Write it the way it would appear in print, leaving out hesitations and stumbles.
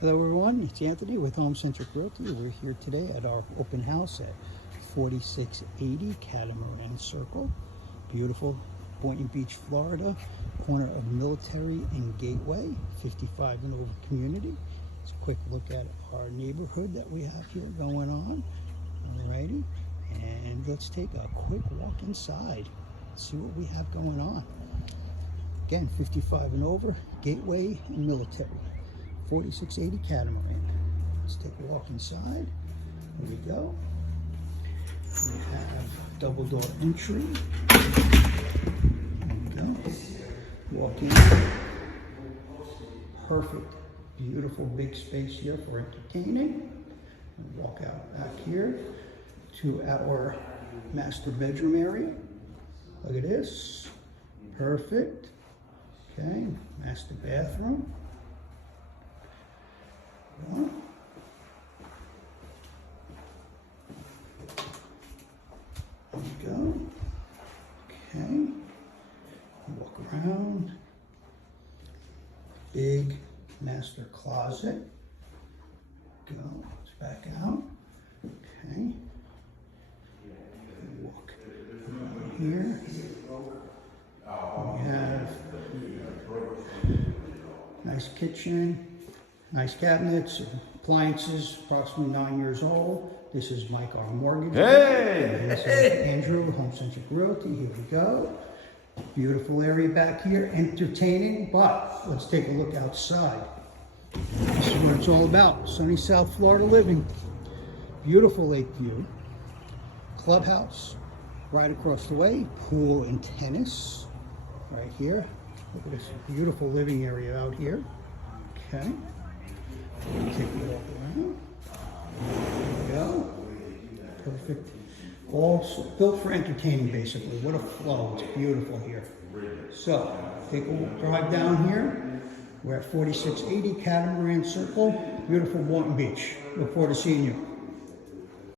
Hello everyone, it's Anthony with Home Centric Realty. We're here today at our open house at 4680 Catamaran Circle. Beautiful Boynton Beach, Florida, corner of Military and Gateway, 55 and over community. Let's quick look at our neighborhood that we have here going on. Alrighty, and let's take a quick walk inside, see what we have going on. Again, 55 and over, Gateway and Military. 4680 Catamaran. Let's take a walk inside. Here we go. We have double door entry. There we go. Walk in. Perfect, beautiful big space here for entertaining. Walk out back here to our master bedroom area. Look at this. Perfect. Okay, master bathroom. There we go. Okay. Walk around. Big master closet. Go. Let's back out. Okay. Walk around here. We have nice kitchen. Nice cabinets, appliances, approximately 9 years old. This is Mike, our mortgage. Hey! This is Andrew, Home Centric Realty. Here we go. Beautiful area back here, entertaining, but let's take a look outside. This is what it's all about. Sunny South Florida living. Beautiful lake view. Clubhouse right across the way. Pool and tennis right here. Look at this beautiful living area out here. Okay. Take a walk around. There we go. Perfect. All built for entertaining, basically. What a flow. It's beautiful here. So, take a drive down here. We're at 4680 Catamaran Circle. Beautiful Boynton Beach. Look forward to seeing you.